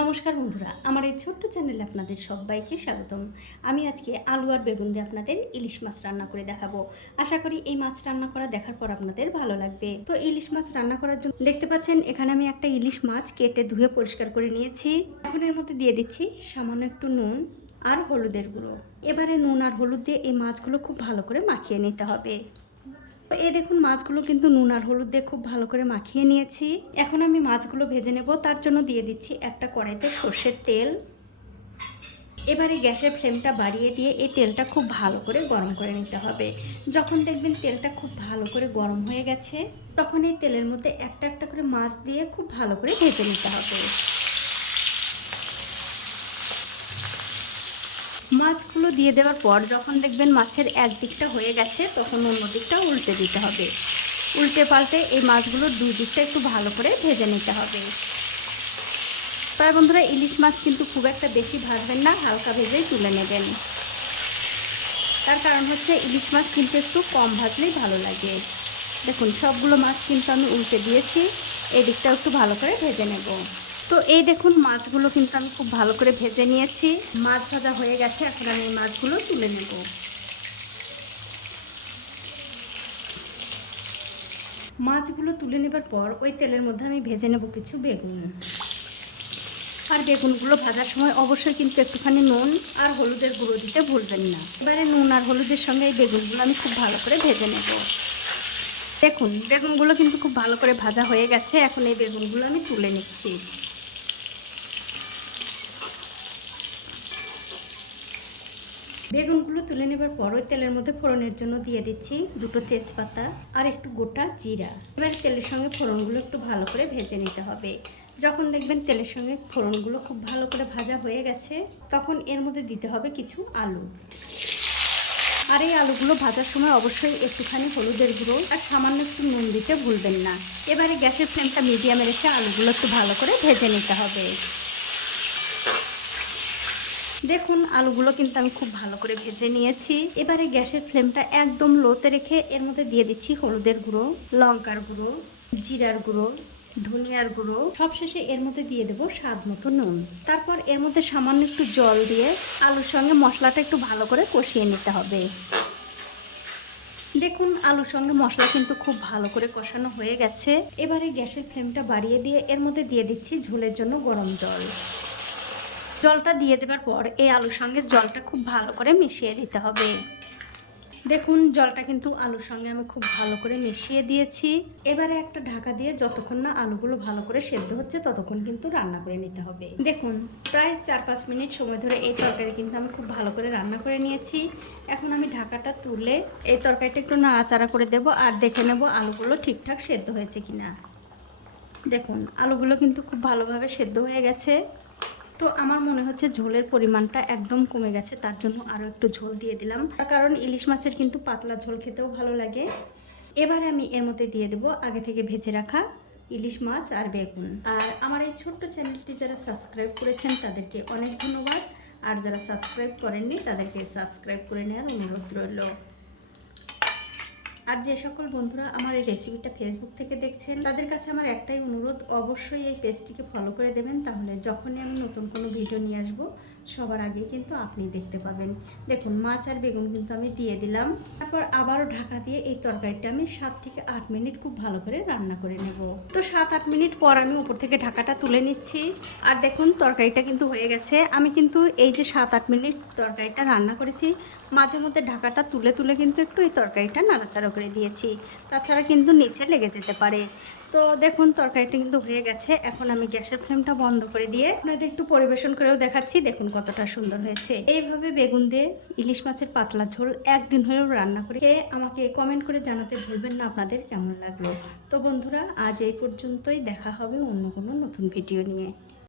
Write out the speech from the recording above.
নমস্কার বন্ধুরা, আমার এই ছোট্ট চ্যানেলে আপনাদের সবাইকে স্বাগতম। আমি আজকে আলু আর বেগুন দিয়ে আপনাদের ইলিশ মাছ রান্না করে দেখাবো। আশা করি এই মাছ রান্না করা দেখার পর আপনাদের ভালো লাগবে। তো ইলিশ মাছ রান্না করার জন্য দেখতে পাচ্ছেন, এখানে আমি একটা ইলিশ মাছ কেটে ধুয়ে পরিষ্কার করে নিয়েছি। এখন এর মধ্যে দিয়ে দিচ্ছি সামান্য একটু নুন আর হলুদের গুঁড়ো। এবারে নুন আর হলুদ দিয়ে এই মাছগুলো খুব ভালো করে মাখিয়ে নিতে হবে। তো এই দেখুন মাছগুলো কিন্তু নুন আর হলুদ দিয়ে খুব ভালো করে মাখিয়ে নিয়েছি। এখন আমি মাছগুলো ভেজে নেব, তার জন্য দিয়ে দিচ্ছি একটা কড়াইতে সর্ষের তেল। এবারে গ্যাসের ফ্লেমটা বাড়িয়ে দিয়ে এই তেলটা খুব ভালো করে গরম করে নিতে হবে। যখন দেখবেন তেলটা খুব ভালো করে গরম হয়ে গেছে, তখন এই তেলের মধ্যে একটা একটা করে মাছ দিয়ে খুব ভালো করে ভেজে নিতে হবে। মাছগুলো দিয়ে দেওয়ার পর যখন দেখবেন মাছের এক দিকটা হয়ে গেছে, তখন অন্য দিকটা উল্টে দিতে হবে। উল্টে পাল্টে এই মাছগুলো দুই দিকটা একটু ভালো করে ভেজে নিতে হবে। প্রায় বন্ধুরা, ইলিশ মাছ কিন্তু খুব একটা বেশি ভাজবেন না, হালকা ভেজেই তুলে নেবেন। তার কারণ হচ্ছে, ইলিশ মাছ কিন্তু একটু কম ভাজলেই ভালো লাগে। দেখুন, সবগুলো মাছ কিন্তু আমি উল্টে দিয়েছি, এই দিকটাও একটু ভালো করে ভেজে নেব। তো এই দেখুন, মাছগুলো কিন্তু আমি খুব ভালো করে ভেজে নিয়েছি। মাছ ভাজা হয়ে গেছে, এখন আমি এই মাছগুলো তুলে নেব। মাছগুলো তুলে নেবার পর ওই তেলের মধ্যে আমি ভেজে নেব কিছু বেগুন। আর বেগুনগুলো ভাজার সময় অবশ্যই কিন্তু একটুখানি নুন আর হলুদের গুঁড়ো দিতে ভুলবেন না। এবারে নুন আর হলুদের সঙ্গে এই বেগুনগুলো আমি খুব ভালো করে ভেজে নেব। দেখুন, বেগুনগুলো কিন্তু খুব ভালো করে ভাজা হয়ে গেছে। এখন এই বেগুনগুলো আমি তুলে নিচ্ছি। বেগুনগুলো তুলে নেবার পর ওই তেলের মধ্যে ফোড়নের জন্য দিয়ে দিচ্ছি দুটো তেজপাতা আর একটু গোটা জিরা। এবার তেলের সঙ্গে ফোড়নগুলো একটু ভালো করে ভেজে নিতে হবে। যখন দেখবেন তেলের সঙ্গে ফোড়নগুলো খুব ভালো করে ভাজা হয়ে গেছে, তখন এর মধ্যে দিতে হবে কিছু আলু। আর এই আলুগুলো ভাজার সময় অবশ্যই একটুখানি হলুদের গুঁড়ো আর সামান্য একটু নুন দিতে ভুলবেন না। এবারে গ্যাসের ফ্লেমটা মিডিয়ামে রেখে আলুগুলো একটু ভালো করে ভেজে নিতে হবে। দেখুন, আলুগুলো কিন্তু আমি খুব ভালো করে ভেজে নিয়েছি। এবারে গ্যাসের ফ্লেমটা একদম লোতে রেখে এর মধ্যে দিয়ে দিচ্ছি হলুদের গুঁড়ো, লঙ্কার গুঁড়ো, জিরার গুঁড়ো, ধনিয়ার গুঁড়ো। সবশেষে এর মধ্যে দিয়ে দেবো স্বাদ মতো নুন। তারপর এর মধ্যে সামান্য একটু জল দিয়ে আলুর সঙ্গে মশলাটা একটু ভালো করে কষিয়ে নিতে হবে। দেখুন, আলুর সঙ্গে মশলা কিন্তু খুব ভালো করে কষানো হয়ে গেছে। এবারে গ্যাসের ফ্লেমটা বাড়িয়ে দিয়ে এর মধ্যে দিয়ে দিচ্ছি ঝোলের জন্য গরম জল। জলটা দিয়ে দেওয়ার পর এই আলুর সঙ্গে জলটা খুব ভালো করে মিশিয়ে দিতে হবে। দেখুন, জলটা কিন্তু আলুর সঙ্গে আমি খুব ভালো করে মিশিয়ে দিয়েছি। এবারে একটা ঢাকা দিয়ে যতক্ষণ না আলুগুলো ভালো করে সেদ্ধ হচ্ছে, ততক্ষণ কিন্তু রান্না করে নিতে হবে। দেখুন, প্রায় চার পাঁচ মিনিট সময় ধরে এই তরকারি কিন্তু আমি খুব ভালো করে রান্না করে নিয়েছি। এখন আমি ঢাকাটা তুলে এই তরকারিটা একটু নাড়াচাড়া করে দেব আর দেখে নেব আলুগুলো ঠিকঠাক সেদ্ধ হয়েছে কিনা। দেখুন, আলুগুলো কিন্তু খুব ভালোভাবে সেদ্ধ হয়ে গেছে। তো আমার মনে হচ্ছে ঝোলের পরিমাণটা একদম কমে গেছে, তার জন্য আরও একটু ঝোল দিয়ে দিলাম। তার কারণ ইলিশ মাছের কিন্তু পাতলা ঝোল খেতেও ভালো লাগে। এবারে আমি এর মধ্যে দিয়ে দেবো আগে থেকে ভেজে রাখা ইলিশ মাছ আর বেগুন। আর আমার এই ছোট্ট চ্যানেলটি যারা সাবস্ক্রাইব করেছেন, তাদেরকে অনেক ধন্যবাদ। আর যারা সাবস্ক্রাইব করেননি, তাদেরকে সাবস্ক্রাইব করে নেওয়ার অনুরোধ রইল। আর যে সকল বন্ধুরা আমার এই রেসিপিটা ফেসবুক থেকে দেখছেন, তাদের কাছে আমার একটাই অনুরোধ, অবশ্যই এই পেজটিকে ফলো করে দেবেন। তাহলে যখনই আমি নতুন কোনো ভিডিও নিয়ে আসব সবার আগে কিন্তু আপনি দেখতে পাবেন। দেখুন, মাছ আর বেগুন কিন্তু আমি দিয়ে দিলাম। তারপর আবারও ঢাকা দিয়ে এই তরকারিটা আমি সাত থেকে আট মিনিট খুব ভালো করে রান্না করে নেব। তো সাত আট মিনিট পর আমি উপর থেকে ঢাকাটা তুলে নিচ্ছি। আর দেখুন, তরকারিটা কিন্তু হয়ে গেছে। আমি কিন্তু এই যে সাত আট মিনিট তরকারিটা রান্না করেছি, মাঝে মধ্যে ঢাকাটা তুলে তুলে কিন্তু একটু এই তরকারিটা নাড়াচাড়া করে দিয়েছি। তাছাড়া কিন্তু নিচে লেগে যেতে পারে। তো দেখুন, তরকারিটা কিন্তু হয়ে গেছে। এখন আমি গ্যাসের ফ্লেমটা বন্ধ করে দিয়ে আপনাদের একটু পরিবেশন করেও দেখাচ্ছি। দেখুন কতটা সুন্দর হয়েছে। এইভাবে বেগুন দিয়ে ইলিশ মাছের পাতলা ঝোল একদিন হয়েও রান্না করে আমাকে কমেন্ট করে জানাতে ভুলবেন না আপনাদের, কেমন লাগল? তো বন্ধুরা, আজ এই পর্যন্তই। দেখা হবে অন্য কোনো নতুন ভিডিও নিয়ে।